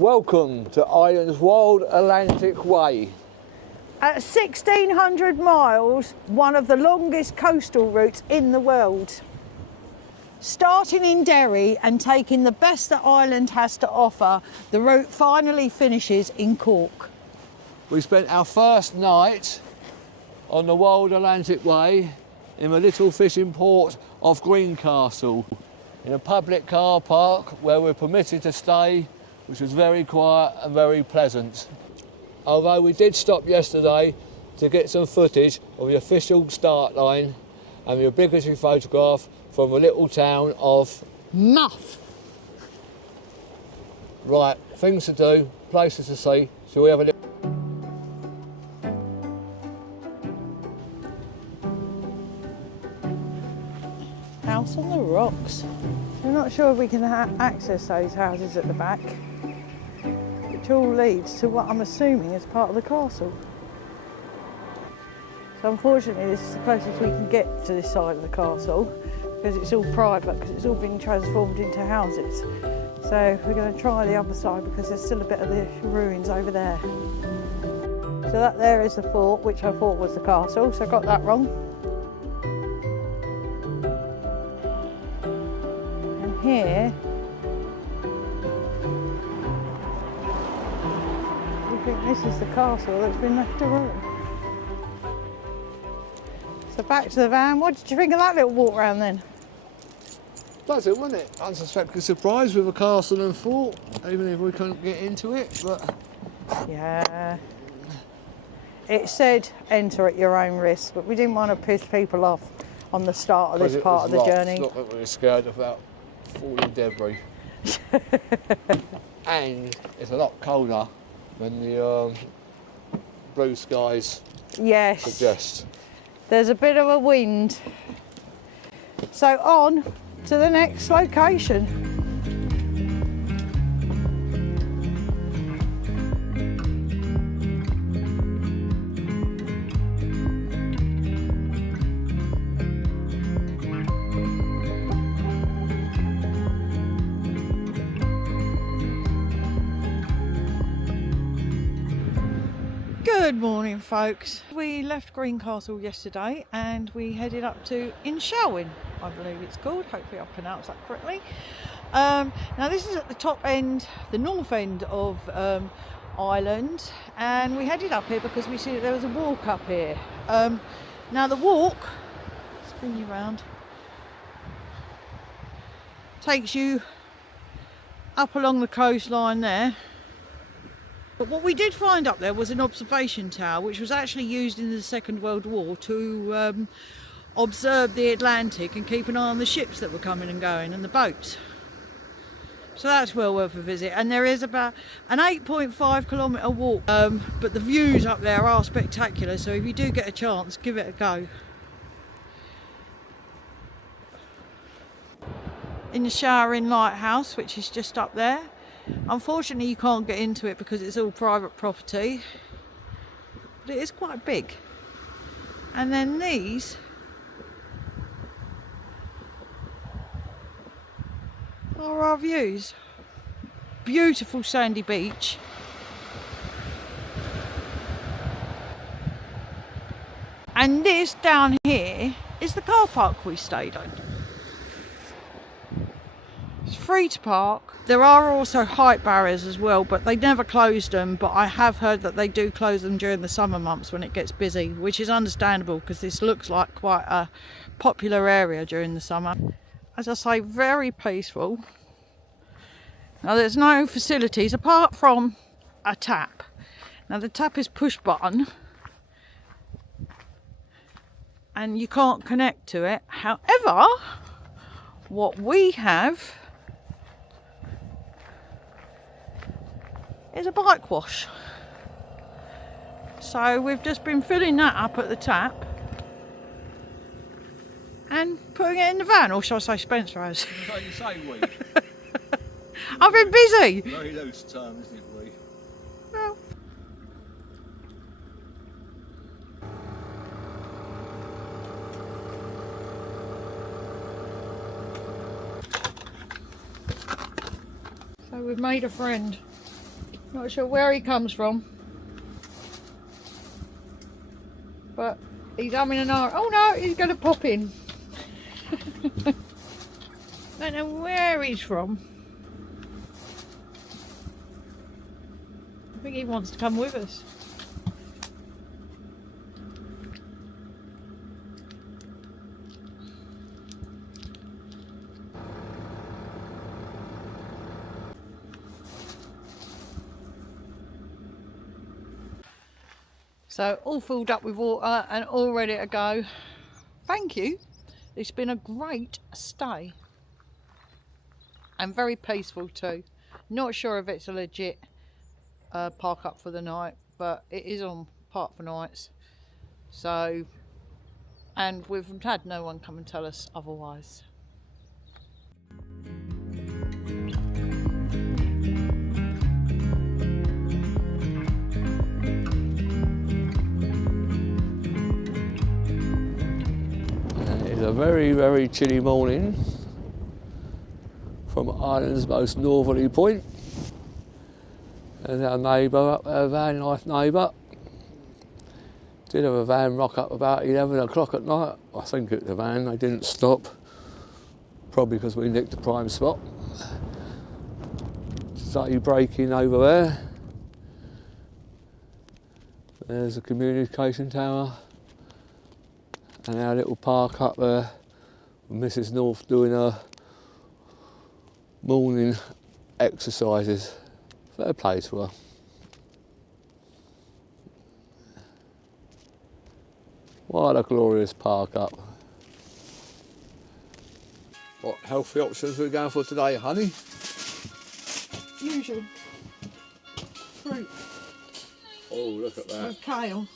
Welcome to Ireland's Wild Atlantic Way. At 1,600 miles, one of the longest coastal routes in the world. Starting in Derry and taking the best that Ireland has to offer, the route finally finishes in Cork. We spent our first night on the Wild Atlantic Way in the little fishing port of Greencastle, in a public car park where we're permitted to stay, which was very quiet and very pleasant. Although we did stop yesterday to get some footage of the official start line and the obligatory photograph from the little town of Muff. Right, things to do, places to see. Shall we have a look? House on the rocks. We're not sure if we can access those houses at the back, which all leads to what I'm assuming is part of the castle. So unfortunately this is the closest we can get to this side of the castle because it's all private, because it's all been transformed into houses. So we're going to try the other side because there's still a bit of the ruins over there. So that there is the fort, which I thought was the castle, so I got that wrong. And here we think this is the castle that's been left to ruin. So back to the van. What did you think of that little walk round then? That's it, wasn't it? Unsuspected surprise with a castle and fort, even if we couldn't get into it, but... Yeah. It said enter at your own risk, but we didn't want to piss people off on the start of this part of the journey. It's not that we were scared about falling debris. And it's a lot colder than the blue skies suggest. There's a bit of a wind. So on to the next location. Good morning, folks. We left Greencastle yesterday and we headed up to Inshowin, I believe it's called. Hopefully I've pronounced that correctly. Now this is at the top end, the north end of Ireland, and we headed up here because we see that there was a walk up here. Now the walk, spin you round, takes you up along the coastline there. But what we did find up there was an observation tower, which was actually used in the Second World War to observe the Atlantic and keep an eye on the ships that were coming and going and the boats. So that's well worth a visit. And there is about an 8.5 kilometre walk, but the views up there are spectacular. So if you do get a chance, give it a go. In the Showering Lighthouse, which is just up there. Unfortunately you can't get into it because it's all private property, but it is quite big. And then these are our views. Beautiful sandy beach. And this down here is the car park we stayed on. It's free to park. There are also height barriers as well, but they never closed them. But I have heard that they do close them during the summer months when it gets busy, which is understandable because this looks like quite a popular area during the summer. As I say, very peaceful. Now there's no facilities apart from a tap. Now the tap is push button and you can't connect to it. However, what we have is a bike wash. So we've just been filling that up at the tap and putting it in the van, or shall I say Spencer has. You say we. I've been busy. Very loose term, isn't it, we? Well. So we've made a friend. Not sure where he comes from, but he's humming an hour. Oh no, he's going to pop in. Don't know where he's from. I think he wants to come with us. So all filled up with water and all ready to go. Thank you. It's been a great stay. And very peaceful too. Not sure if it's a legit park up for the night, but it is on park for nights. So, and we've had no one come and tell us otherwise. It's a very, very chilly morning from Ireland's most northerly point. And our neighbour, our van life neighbour, did have a van rock up about 11 o'clock at night. I think it was a van, they didn't stop. Probably because we nicked the prime spot. Started braking over there. There's a communication tower. And our little park up there. Mrs. North doing her morning exercises. Fair play to her. What a glorious park up. What healthy options are we going for today, honey? Usual fruit. Oh, look at that. With kale.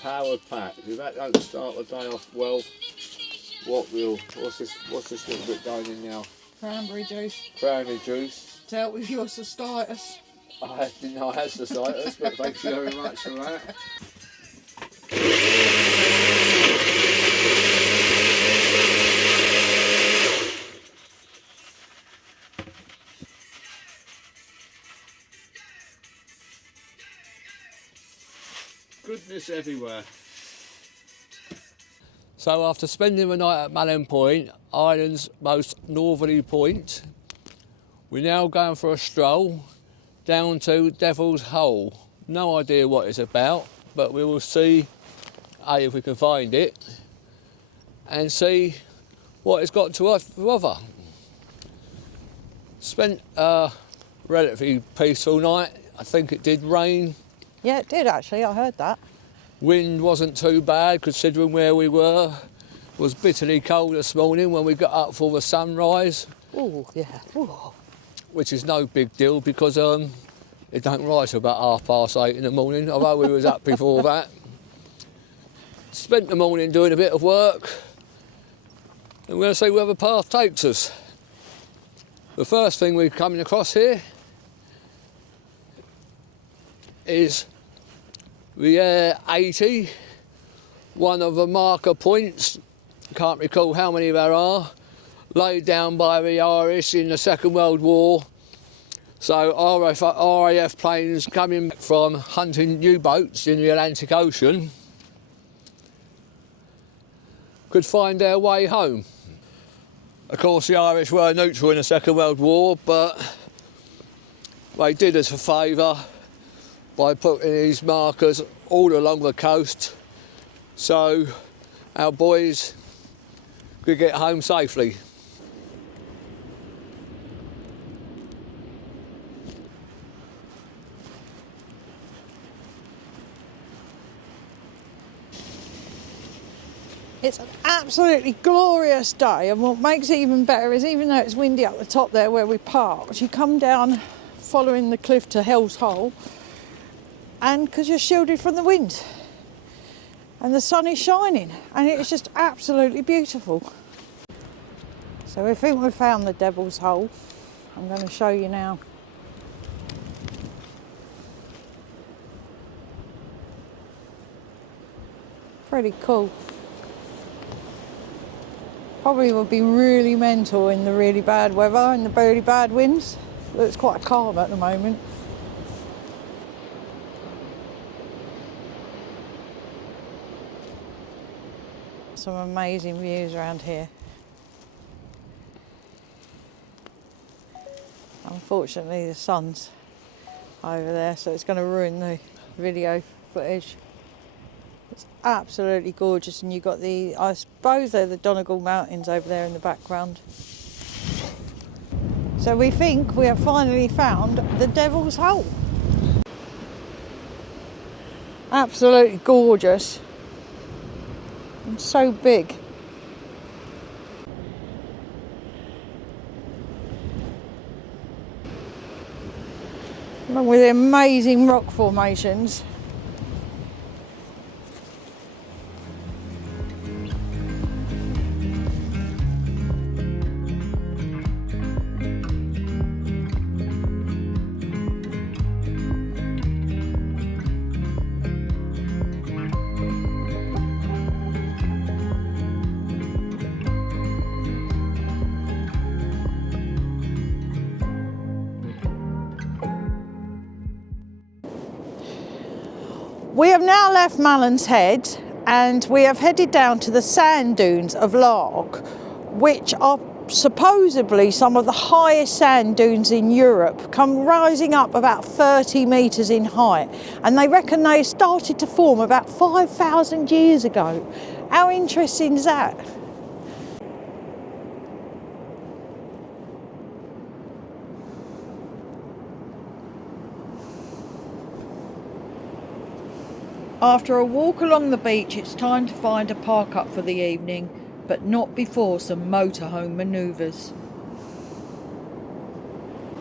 Powered pack. If that don't start the day off well, what's this little bit going in now? Cranberry juice. Cranberry juice. To help with your cystitis. I didn't know I had cystitis, but thank you very much for that. Goodness everywhere. So after spending the night at Malin Point, Ireland's most northerly point, we're now going for a stroll down to Devil's Hole. No idea what it's about, but we will see if we can find it and see what it's got to offer. Spent a relatively peaceful night. I think it did rain. Yeah, it did actually, I heard that. Wind wasn't too bad considering where we were. It was bitterly cold this morning when we got up for the sunrise. Oh, yeah. Ooh. Which is no big deal because it don't rise till about 8:30 in the morning, although we was up before that. Spent the morning doing a bit of work and we're going to see where the path takes us. The first thing we're coming across here is the Air 80, one of the marker points, can't recall how many there are, laid down by the Irish in the Second World War. So RAF planes coming from hunting U-boats in the Atlantic Ocean could find their way home. Of course the Irish were neutral in the Second World War, but they did us a favour by putting these markers all along the coast so our boys could get home safely. It's an absolutely glorious day, and what makes it even better is even though it's windy up the top there where we parked, you come down following the cliff to Hell's Hole, and because you're shielded from the wind and the sun is shining and it's just absolutely beautiful. So we think we've found the Devil's Hole. I'm going to show you now. Pretty cool. Probably would be really mental in the really bad weather and the really bad winds, but it's quite calm at the moment. some amazing views around here. Unfortunately the sun's over there, so it's going to ruin the video footage. It's absolutely gorgeous, and you've got the, I suppose they're the Donegal Mountains over there in the background. So we think we have finally found the Devil's Hole. Absolutely gorgeous. And so big. Along with the amazing rock formations. We have now left Malin's Head and we have headed down to the sand dunes of Lagg, which are supposedly some of the highest sand dunes in Europe, come rising up about 30 metres in height, and they reckon they started to form about 5,000 years ago. How interesting is that? After a walk along the beach, it's time to find a park up for the evening, but not before some motorhome manoeuvres.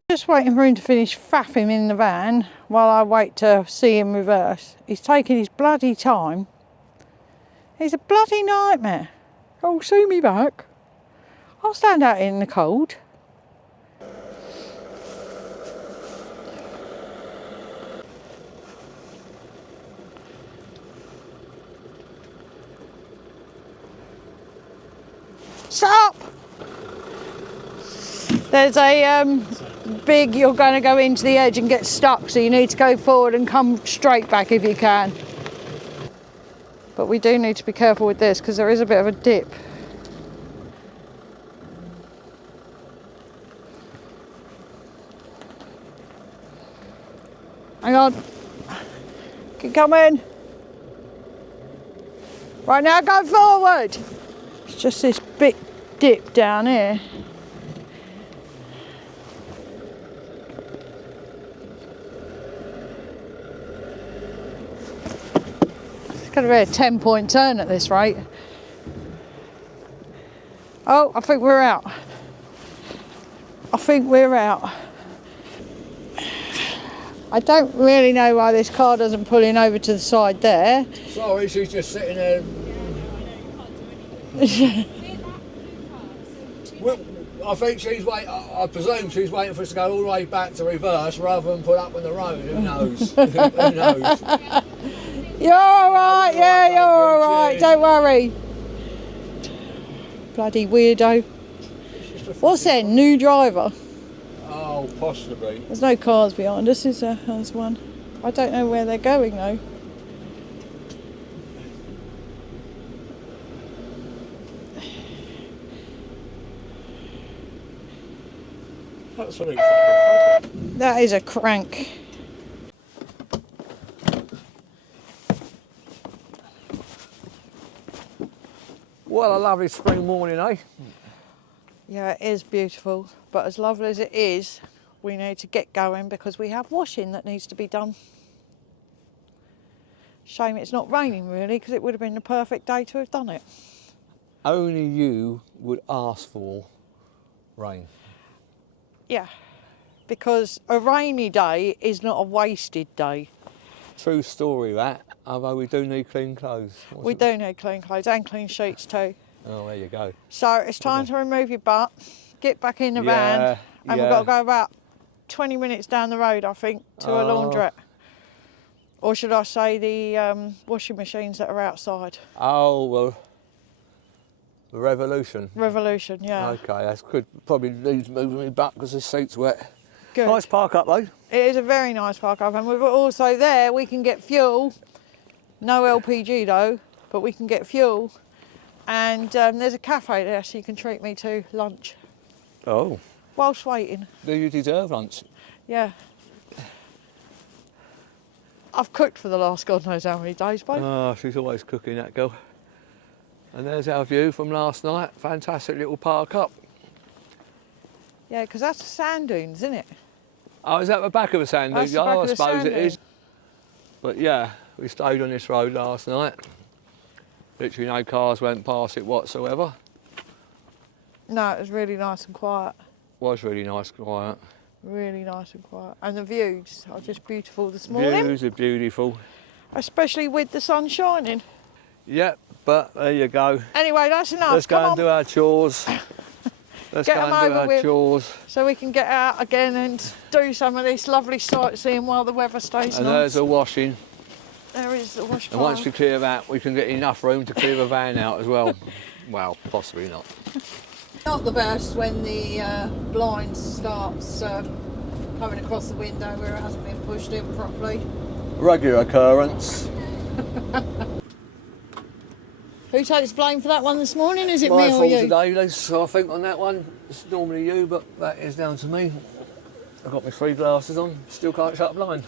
Just waiting for him to finish faffing in the van while I wait to see him reverse. He's taking his bloody time. He's a bloody nightmare. Oh, see me back. I'll stand out in the cold. Stop! There's a big, you're going to go into the edge and get stuck, so you need to go forward and come straight back if you can. But we do need to be careful with this because there is a bit of a dip. Hang on. Keep coming. Right, now go forward. It's just this big dip down here. It's going to be a 10-point turn at this rate. Oh, I think we're out. I think we're out. I don't really know why this car doesn't pull in over to the side there. Sorry, she's just sitting there. I think she's waiting. I presume she's waiting for us to go all the way back to reverse rather than put up on the road. Who knows? Who knows? You're all right. Yeah, you're all right. Don't worry. Bloody weirdo. What's that? New driver? Oh, possibly. There's no cars behind us, is there? There's one. I don't know where they're going though. Absolutely. That is a crank. What a lovely spring morning, eh? Yeah, it is beautiful, but as lovely as it is, we need to get going because we have washing that needs to be done. Shame it's not raining really, because it would have been the perfect day to have done it. Only you would ask for rain. Yeah, because a rainy day is not a wasted day. True story that, although we do need clean clothes. We do need clean clothes and clean sheets too. Oh, there you go. So it's time to remove your butt, get back in the van, and we've got to go about 20 minutes down the road, I think, to a laundrette. Or should I say the washing machines that are outside. Oh, well, the Revolution. Revolution, yeah. Okay, that's good. Probably needs moving me back because the seat's wet. Good. Nice park up though. It is a very nice park up, and we've also there we can get fuel. No LPG though, but we can get fuel And there's a cafe there, so you can treat me to lunch Oh, whilst waiting. do you deserve lunch? Yeah. I've cooked for the last God knows how many days, babe. Oh, she's always cooking, that girl. And there's our view from last night. Fantastic little park up. Yeah, because that's the sand dunes, isn't it? Oh, is that the back of a sand dune? That's the back Oh, I of the suppose sand it is. dune. But yeah, we stayed on this road last night. Literally no cars went past it whatsoever. No, it was really nice and quiet. Was really nice, quiet. Really nice and quiet. And the views are just beautiful this morning. Views are beautiful. Especially with the sun shining. Yep, but there you go. Anyway, that's enough. Let's go Come and do our chores. Let's Get go them and do over our with. chores. So we can get out again and do some of this lovely sightseeing while the weather stays And nice. there's the washing. There is the wash And once pile. we clear that, we can get enough room to clear the van out as well. Well, possibly not. Not the best when the blind starts coming across the window where it hasn't been pushed in properly. Regular occurrence. Who takes blame for that one this morning? Is it My me or fault you? today, Liz, I think on that one. It's normally you, but that is down to me. I've got my 3 glasses on, still can't shut a blind.